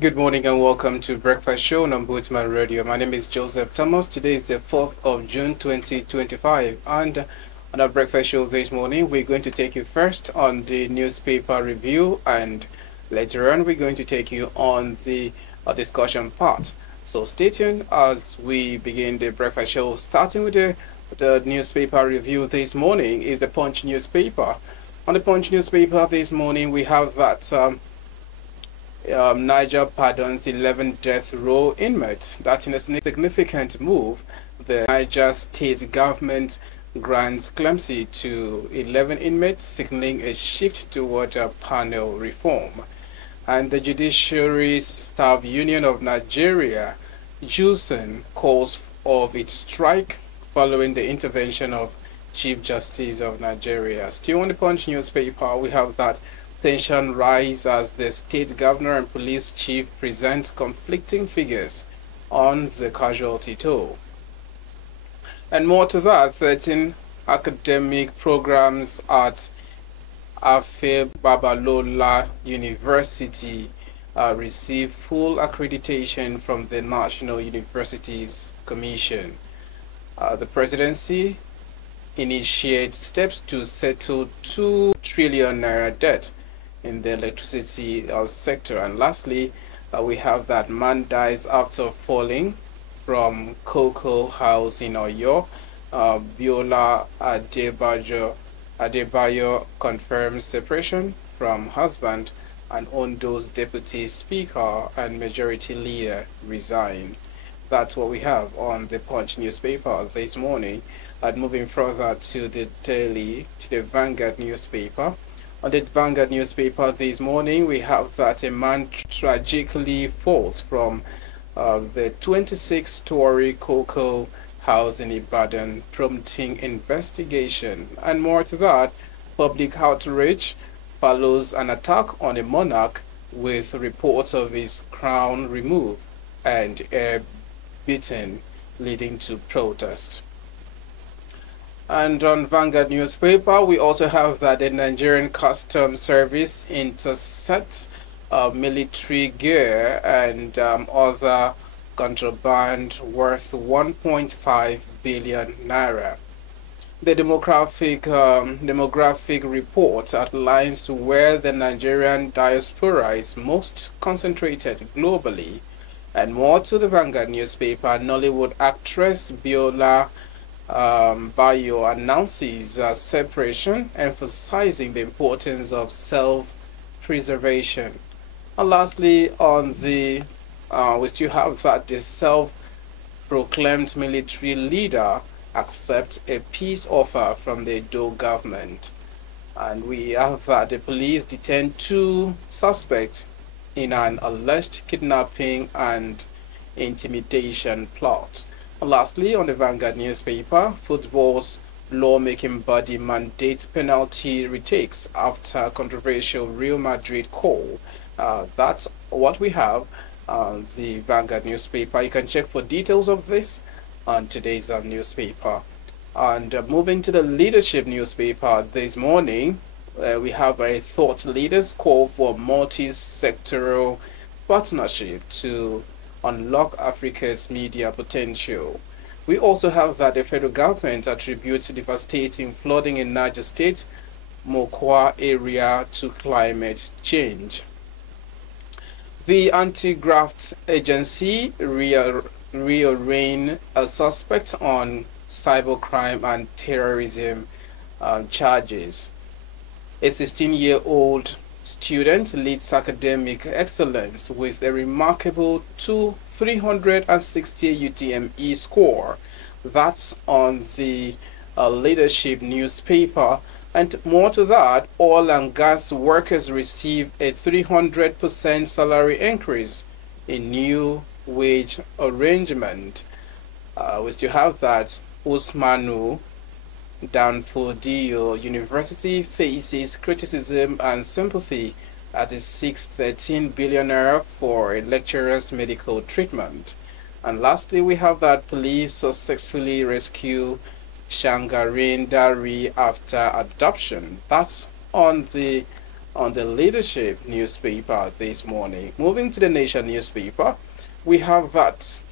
Good morning and welcome to Breakfast Show on Ombudsman Radio. My name is Joseph Thomas. Today is the 4th of June 2025, and on our breakfast show this morning we're going to take you first on the newspaper review, and later on we're going to take you on the discussion part. So stay tuned as we begin the breakfast show. Starting with the newspaper review this morning is the Punch newspaper. On the Punch newspaper this morning we have that Niger pardons 11 death row inmates. That's in a significant move. The Niger state government grants clemency to 11 inmates, signaling a shift toward a panel reform. And the Judiciary Staff Union of Nigeria, JUSN, calls of its strike following the intervention of Chief Justice of Nigeria. Still on the Punch newspaper, we have that tension rise as the state governor and police chief present conflicting figures on the casualty toll. And more to that, 13 academic programs at Afe Babalola University receive full accreditation from the National Universities Commission. The presidency initiates steps to settle 2 trillion naira debt in the electricity sector. And lastly, we have that man dies after falling from cocoa house in Oyo. Biola Adebayo confirms separation from husband, and Ondo's deputy speaker and majority leader resign. That's what we have on the Punch newspaper this morning. And moving further to the Vanguard newspaper. On the Vanguard newspaper this morning, we have that a man tragically falls from the 26-story cocoa house in Ibadan, prompting investigation. And more to that, public outrage follows an attack on a monarch with reports of his crown removed and air beaten, leading to protest. And on Vanguard newspaper, we also have that the Nigerian Customs Service intercepts military gear and other contraband worth 1.5 billion naira. The demographic report outlines where the Nigerian diaspora is most concentrated globally. And more to the Vanguard newspaper, Nollywood actress Biola Bayo announces separation, emphasizing the importance of self-preservation. And lastly, on the we still have that the self-proclaimed military leader accepts a peace offer from the Edo government. And we have that the police detain 2 suspects in an alleged kidnapping and intimidation plot. Lastly, on the Vanguard newspaper, football's lawmaking body mandates penalty retakes after controversial Real Madrid call. That's what we have on the Vanguard newspaper. You can check for details of this on today's newspaper. And moving to the Leadership newspaper this morning, we have a thought leaders call for multi-sectoral partnership to unlock Africa's media potential. We also have that the federal government attributes devastating flooding in Niger State, Mokwa area to climate change. The anti-graft agency rearraign a suspect on cybercrime and terrorism charges. A 16-year-old student leads academic excellence with a remarkable 360 UTME score. That's on the Leadership newspaper. And more to that, oil and gas workers receive a 300% salary increase in new wage arrangement. We still have that Usmanu Danfodiyo University faces criticism and sympathy at its 613 billion naira for a lecturer's medical treatment. And lastly, we have that police successfully rescue Shangarin Dari after adoption. That's on the on the Leadership newspaper this morning. Moving to the Nation newspaper, we have that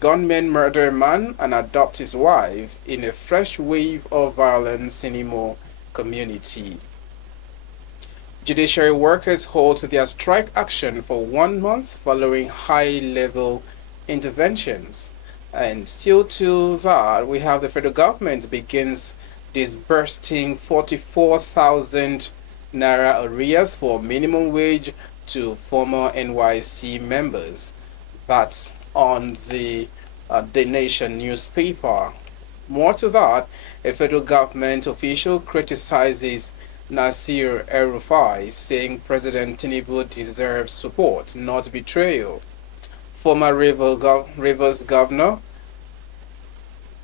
gunmen murder man and adopt his wife in a fresh wave of violence in Imo community. Judiciary workers hold their strike action for 1 month following high-level interventions. And still to that, we have the federal government begins disbursing 44,000 naira arrears for minimum wage to former NYC members. That's on the Nation newspaper. More to that, a federal government official criticizes Nasir El-Rufai, saying President Tinubu deserves support, not betrayal. Former Rivers Governor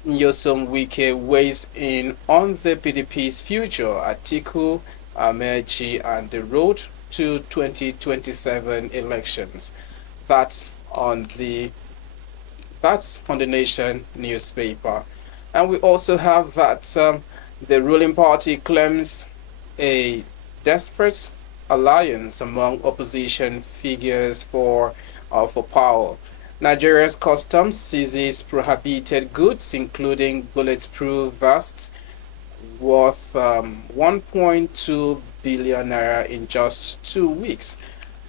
Nyesom Wike weighs in on the PDP's future, Atiku, Amechi, and the road to 2027 elections. That's on the Nation newspaper. And we also have that the ruling party claims a desperate alliance among opposition figures for power. Nigeria's customs seizes prohibited goods, including bulletproof vests, worth 1.2 billion naira in just 2 weeks.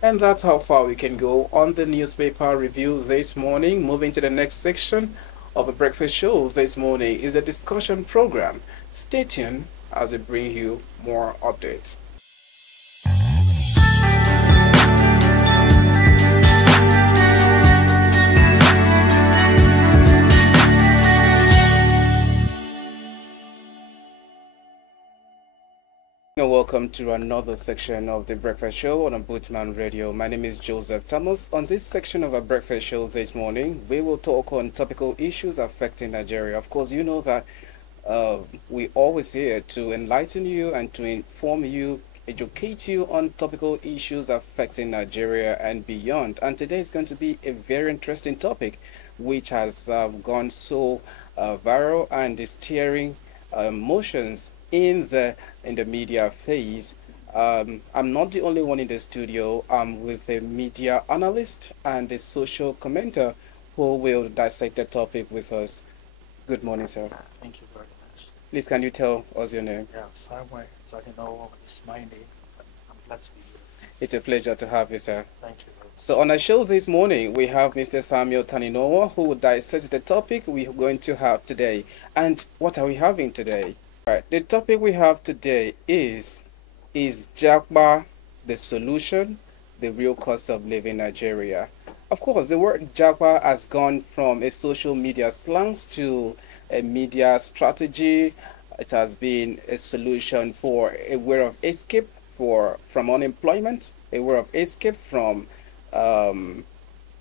And that's how far we can go on the newspaper review this morning. Moving to the next section of the breakfast show this morning is a discussion program. Stay tuned as we bring you more updates. And welcome to another section of the breakfast show on Ombudsman Radio. My name is Joseph Thomas. On this section of our breakfast show this morning, we will talk on topical issues affecting Nigeria. Of course, you know that we always here to enlighten you and to inform you, educate you on topical issues affecting Nigeria and beyond. And today is going to be a very interesting topic, which has gone so viral and is stirring motions in the media phase. I'm not the only one in the studio. I'm with a media analyst and a social commentator who will dissect the topic with us. Good morning, sir. Thank you very much. Please, can you tell us your name? Yeah, Samuel Tanino is my name. I'm glad to be here. It's a pleasure to have you, sir. Thank you very much. So on our show this morning, we have Mr. Samuel Taninoa, who will dissect the topic we're going to have today. And what are we having today? Right, the topic we have today is Japa the solution, the real cost of living in Nigeria? Of course, the word Japa has gone from a social media slang to a media strategy. It has been a solution for a way of escape from unemployment, a way of escape from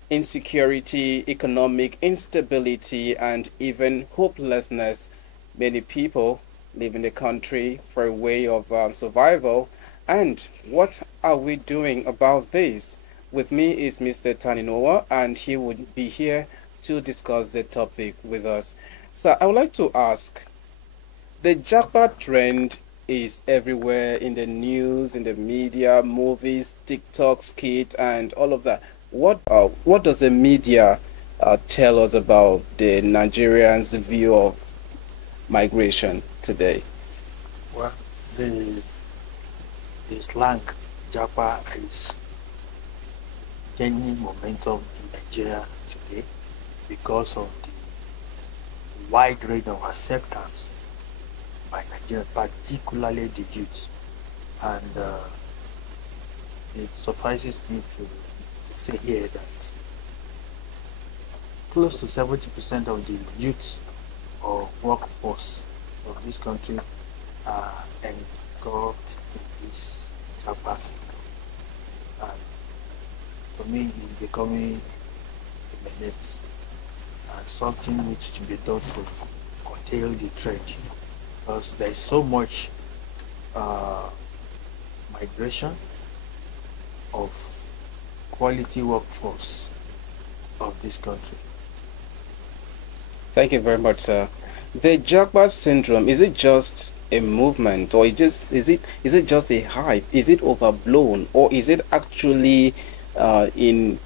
insecurity, economic instability, and even hopelessness. Many people live in the country for a way of survival. And what are we doing about this? With me is Mr. Taninoa, and he would be here to discuss the topic with us. So I would like to ask, the Japa trend is everywhere in the news, in the media, movies, TikTok, skit, and all of that. What does the media tell us about the Nigerians' view of migration today? Well, the slang Japa is gaining momentum in Nigeria today because of the wide range of acceptance by Nigerians, particularly the youth. And it suffices me to say here that close to 70% of the youth or workforce of this country are engulfed in this Japa syndrome. And for me, it's becoming a menace, and something needs to be done to curtail the trend, because there is so much migration of quality workforce of this country. Thank you very much, sir. The Japa syndrome, is it just a movement, or is it just a hype? Is it overblown, or is it actually in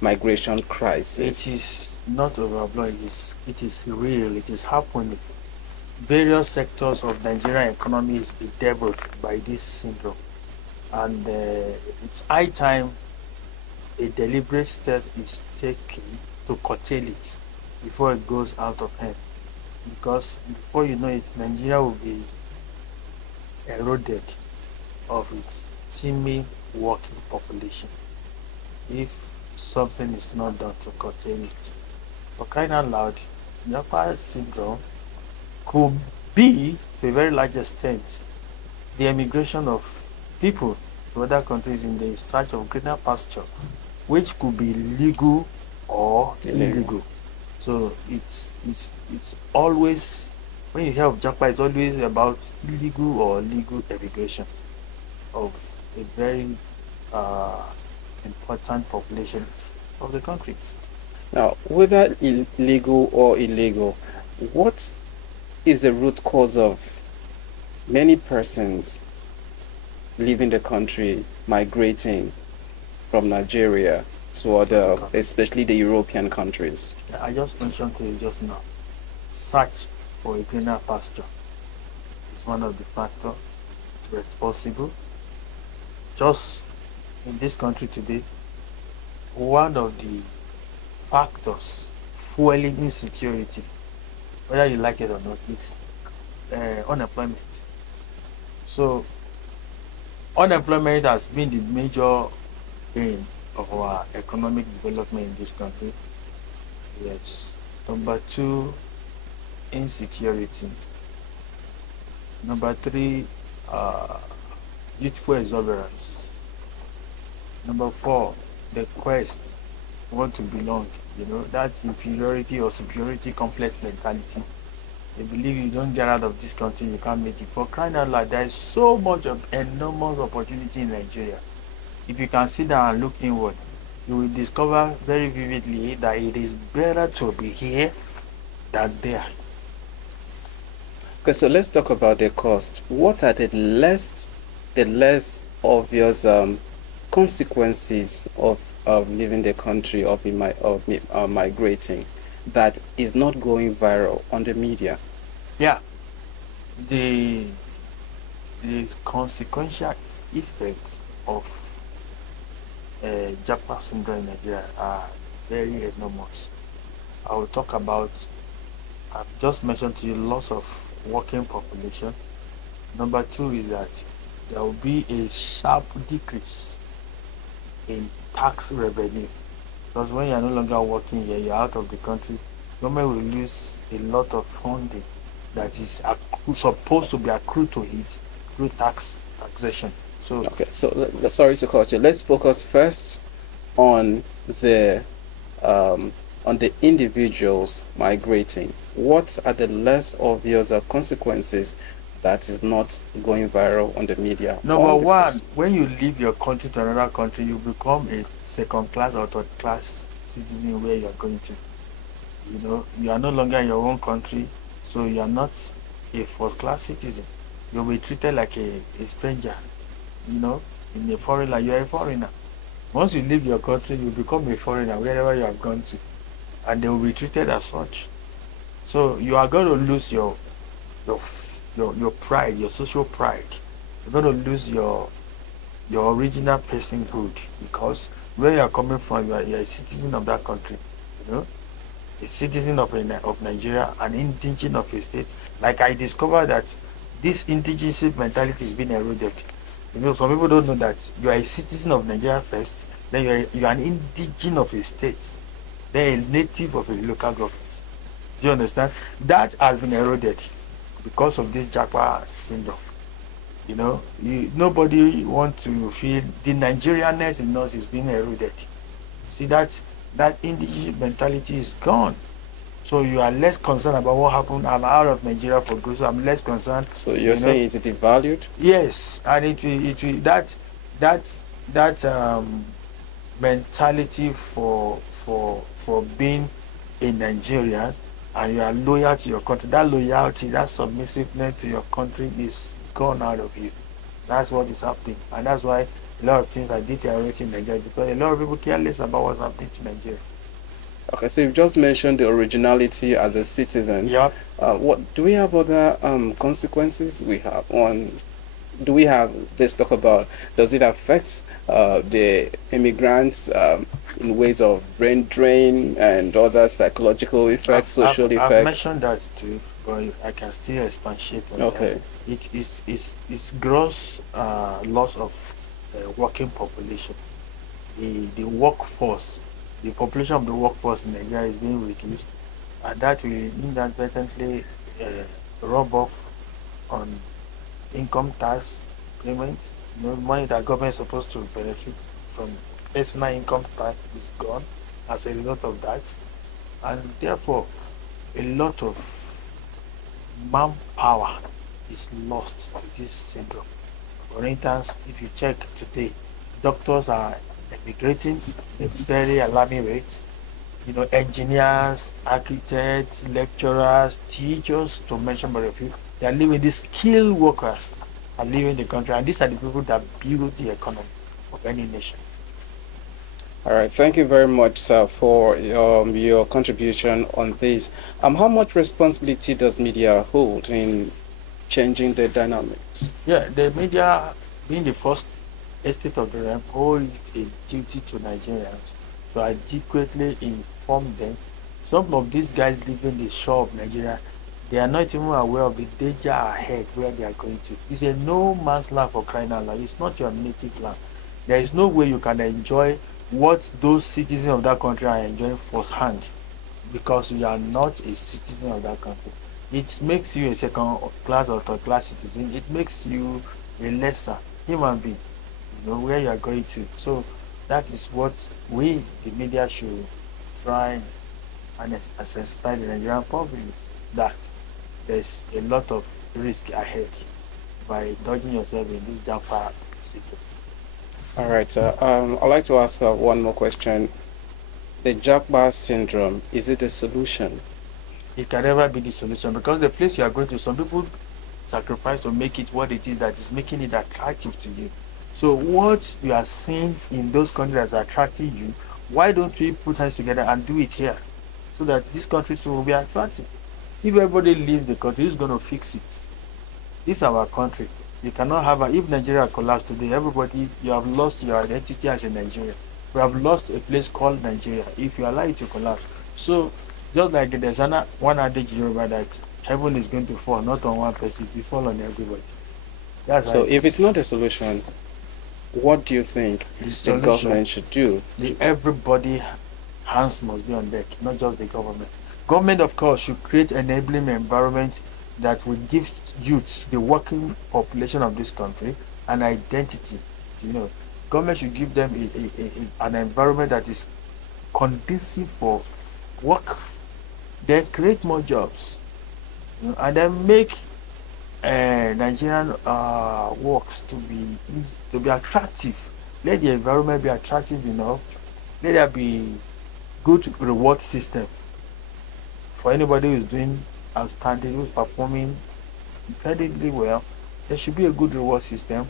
migration It crisis? is not overblown. It is real. It is happening. Various sectors of Nigerian economy is bedeviled by this syndrome, and it's high time a deliberate step is taken to curtail it before it goes out of hand. Because before you know it, Nigeria will be eroded of its teeming working population if something is not done to curtail it. For crying out loud, Japa syndrome could be, to a very large extent, the emigration of people to other countries in the search of greener pasture, which could be legal or illegal. So it's always, when you hear of Japa, it's always about illegal or legal emigration of a very uh, important population of the country. Now, whether illegal or illegal, what is the root cause of many persons leaving the country, migrating from Nigeria to other, especially the European countries? I just mentioned to you just now, search for a greener pasture is one of the factors responsible. Just in this country today, one of the factors fueling insecurity, whether you like it or not, is unemployment. So unemployment has been the major aim of our economic development in this country. Yes. Number two, insecurity. Number three, youthful exuberance. Number four, the quest, want to belong. You know, that inferiority or superiority complex mentality. They believe you don't get out of this country, you can't make it. For crying out loud, there is so much of enormous opportunity in Nigeria. If you can sit down and look inward, you will discover very vividly that it is better to be here than there. Okay, so let's talk about the cost. What are the less obvious consequences of leaving the country, of migrating, that is not going viral on the media? Yeah, the consequential effects of Japa syndrome in Nigeria are very enormous. I will talk about, I've just mentioned to you, loss of working population. Number two is that there will be a sharp decrease in tax revenue, because when you are no longer working here, you're out of the country, government will lose a lot of funding that is supposed to be accrued to it through taxation. So okay, so sorry to cut you. Let's focus first on the individuals migrating. What are the less obvious consequences that is not going viral on the media? Number one, when you leave your country to another country, you become a second class or third class citizen where you are going to. You know, you are no longer in your own country, so you are not a first class citizen. You'll be treated like a stranger. You know, in a foreign land, you are a foreigner. Once you leave your country, you become a foreigner wherever you have gone to, and they will be treated as such. So you are going to lose your pride, your social pride. You're going to lose your original personhood, because where you are coming from, you are a citizen of that country. You know, a citizen of Nigeria, an indigenous of a state. Like I discovered that this indigenous mentality is being eroded. You know, some people don't know that you are a citizen of Nigeria first, then you are an indigenous of a state, then a native of a local government. Do you understand? That has been eroded because of this Japa syndrome. You know, nobody wants to feel the Nigerianness in us is being eroded. See, that indigenous mentality is gone. So you are less concerned about what happened. I'm out of Nigeria for good, so I'm less concerned. So you're saying it's devalued? Yes, and it will that mentality for being a Nigerian and you are loyal to your country, that loyalty, that submissiveness to your country is gone out of you. That's what is happening. And that's why a lot of things are deteriorating in Nigeria, because a lot of people care less about what's happening to Nigeria. Okay, so you've just mentioned the originality as a citizen. Yep. What do we have other consequences we have on? Do we have this talk about? Does it affect the immigrants in ways of brain drain and other psychological effects, social effects? I've mentioned that too, but I can still expatiate on Okay. that. It's gross loss of working population. The workforce, the population of the workforce in Nigeria is being reduced, and that will inadvertently rub off on income tax payments. Money that government is supposed to benefit from personal income tax is gone as a result of that, and therefore a lot of manpower is lost to this syndrome. For instance, if you check today, doctors are emigrating at a very alarming rate. Engineers, architects, lecturers, teachers, to mention but a few, they are leaving. These skilled workers are leaving the country, and these are the people that build the economy of any nation. All right, thank you very much, sir, for your contribution on this. How much responsibility does media hold in changing the dynamics? Yeah, the media, being the first estate of the realm, hold a duty to Nigerians to adequately inform them. Some of these guys living the shore of Nigeria, they are not even aware of the danger ahead where they are going to. It's a no man's land, for crying out loud. It's not your native land. There is no way you can enjoy what those citizens of that country are enjoying firsthand, because you are not a citizen of that country. It makes you a second class or third class citizen. It makes you a lesser human being, where you are going to. So that is what we, the media, should try and sensitize the Nigerian public, that there's a lot of risk ahead by indulging yourself in this Japa sector. All right, sir. I'd like to ask one more question. The Japa syndrome, is it a solution? It can never be the solution, because the place you are going to, some people sacrifice to make it what it is that is making it attractive to you. So what you are seeing in those countries that's attracting you, why don't we put hands together and do it here, so that this country too will be attractive? If everybody leaves the country, who's going to fix it? This is our country. You cannot have if Nigeria collapsed today, everybody, you have lost your identity as a Nigerian. We have lost a place called Nigeria if you allow it to collapse. So just like there's one adage in Yoruba that heaven is going to fall not on one person, it will fall on everybody. That's so if it's not a solution, what do you think the government should do? Everybody hands must be on deck, not just the government. Government, of course, should create an enabling environment that will give youths, the working population of this country, an identity. Government should give them an environment that is conducive for work, then create more jobs, and then make Nigerian works to be attractive. Let the environment be attractive enough. Let there be good reward system for anybody who is doing outstanding, who is performing incredibly well. There should be a good reward system.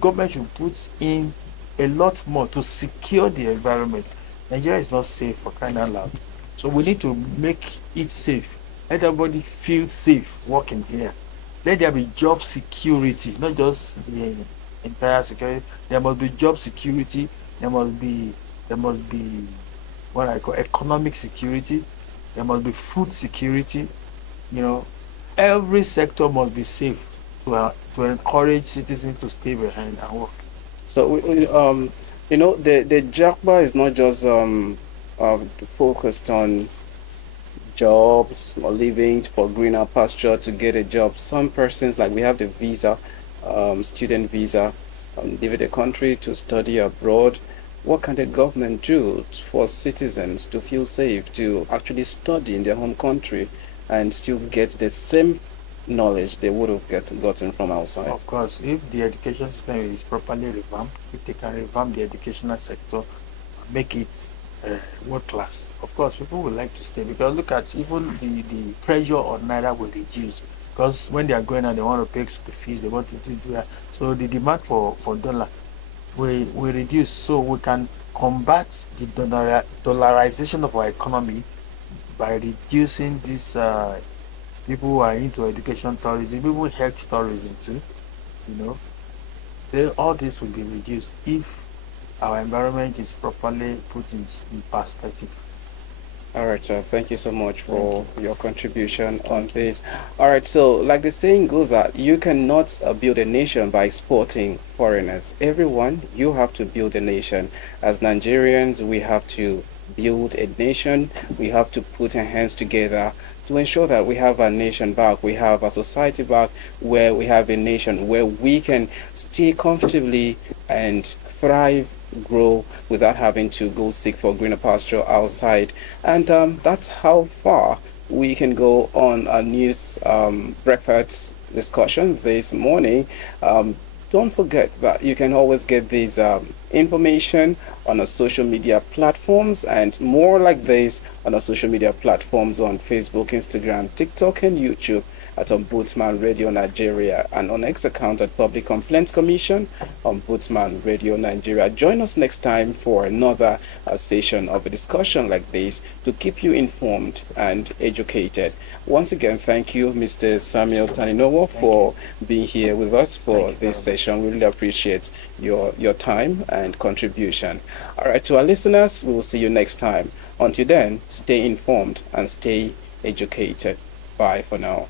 Government should put in a lot more to secure the environment. Nigeria is not safe, for crying out loud. So we need to make it safe. Let everybody feel safe working here. Let there be job security, not just the entire security. There must be job security. There must be what I call economic security. There must be food security. Every sector must be safe to encourage citizens to stay behind and work. So the Japa is not just focused on jobs or living for greener pasture to get a job. Some persons, like we have the visa, student visa, leave the country to study abroad. What can the government do for citizens to feel safe to actually study in their home country and still get the same knowledge they would have gotten from outside? Of course, if the education system is properly revamped, if they can revamp the educational sector, make it world class, of course, people would like to stay, because look at even the pressure on naira will reduce, because when they are going out, they want to pay school fees, they want to do that. So the demand for dollar will reduce. So we can combat the dollarization of our economy by reducing this people who are into education tourism, even health tourism too. You know, all this will be reduced if our environment is properly put in perspective. All right, sir. Thank you so much Thank for you. your contribution on Thank you. this. All right, so like the saying goes that you cannot build a nation by exporting foreigners. Everyone, you have to build a nation. As Nigerians, we have to build a nation. We have to put our hands together to ensure that we have our nation back. We have our society back, where we have a nation where we can stay comfortably and thrive, grow without having to go seek for greener pasture outside. And that's how far we can go on our news breakfast discussion this morning. Don't forget that you can always get this information on our social media platforms, and more like this on our social media platforms on Facebook, Instagram, TikTok, and YouTube at Ombudsman Radio Nigeria, and on X account at Public Complaints Commission, Ombudsman Radio Nigeria. Join us next time for another session of a discussion like this to keep you informed and educated. Once again, thank you, Mr. Samuel Taninowo, for being here with us for this session. We really appreciate your time and contribution. All right, to our listeners, we will see you next time. Until then, stay informed and stay educated. Bye for now.